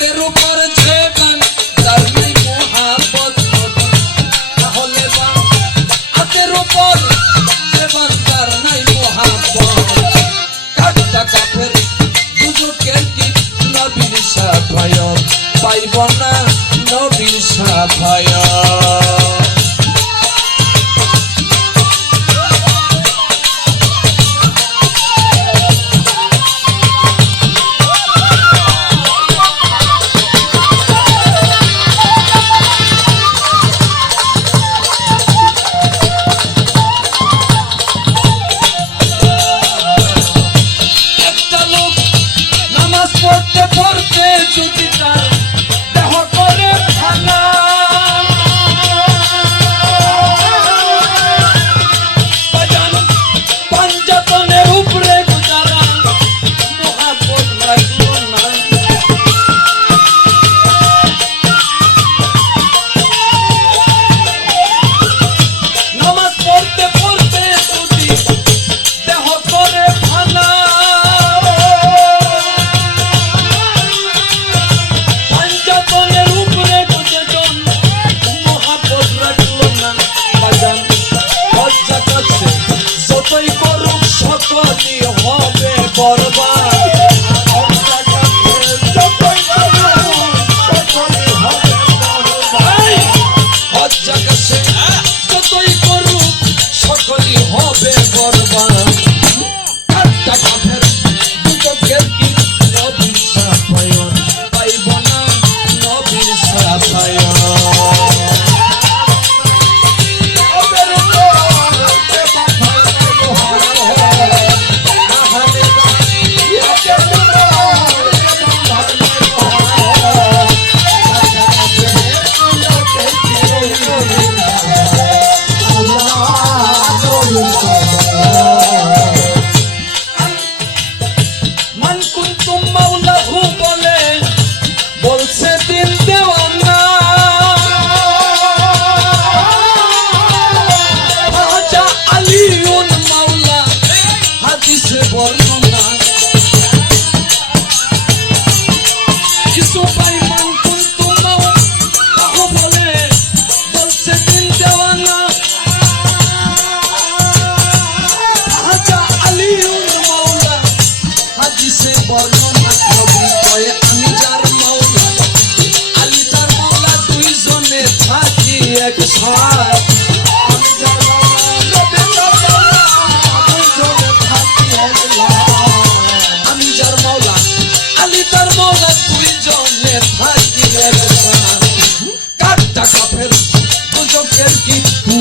হাতের উপর জীবন তার নাই মোহাব্বত তাহলে বা হাতের উপর জীবন তার নাই মোহাব্বত কাটটা কাফের দুজকের কি নবীর সাফায়াত পাইব না নবীর সাফায়াত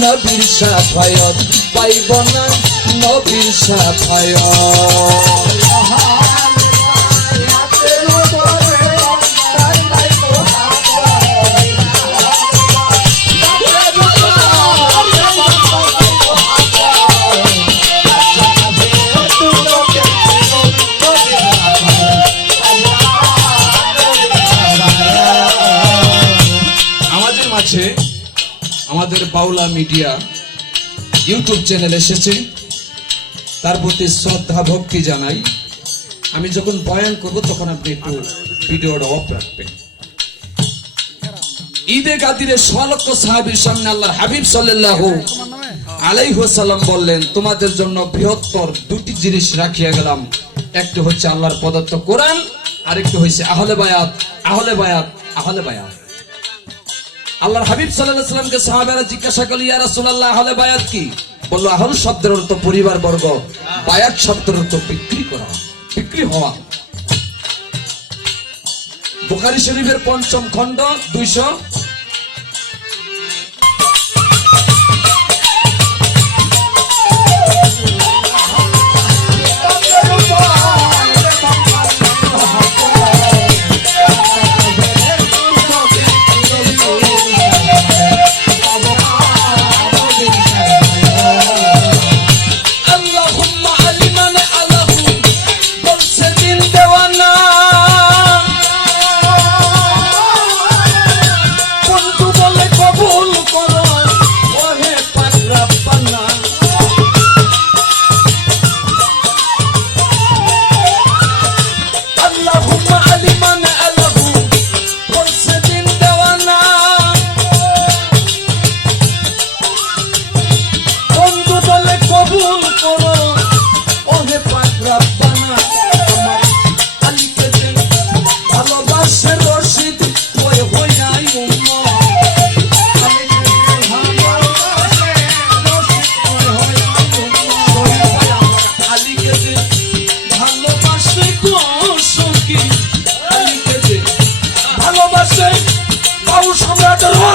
নবীর সাফায়াত পাইব না নবীর সাফায়াত আমাদের মাঝে আমাদের বাউলা মিডিয়া ইউটিউব চ্যানেল এসেছে, তার প্রতি শ্রদ্ধা ভক্তি জানাই। আমি যখন বয়ান করব তখন আপনি একটু ভিডিওটা অফ রাখবেন। ঈদে গাদিরে 6 লক্ষ সাহাবীর সামনে আল্লাহর হাবিব সাল্লাল্লাহু আলাইহি ওয়াসাল্লাম বললেন, তোমাদের জন্য বৃহত্তর দুটি জিনিস রাখিয়া গেলাম, একটি হচ্ছে আল্লাহর প্রদত্ত কোরআন, আরেকটি হচ্ছে আহলে বায়াত। আহলে বায়াত, আহলে বায়াত। আল্লাহর হাবিব সাল্লাল্লাহু আলাইহি ওয়াসাল্লামকে সাহাবারা জিজ্ঞাসা করলেন, ইয়া রাসূলুল্লাহ, আহলে বায়াত কি? বলল, আহল শব্দের অর্থ পরিবার বর্গ, বায়াত শব্দের অর্থ বিক্রি করা, বিক্রি হওয়া। বুখারী শরীফের ৫ম খণ্ড ২০০।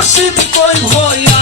মুর্শিদ কই হইয়া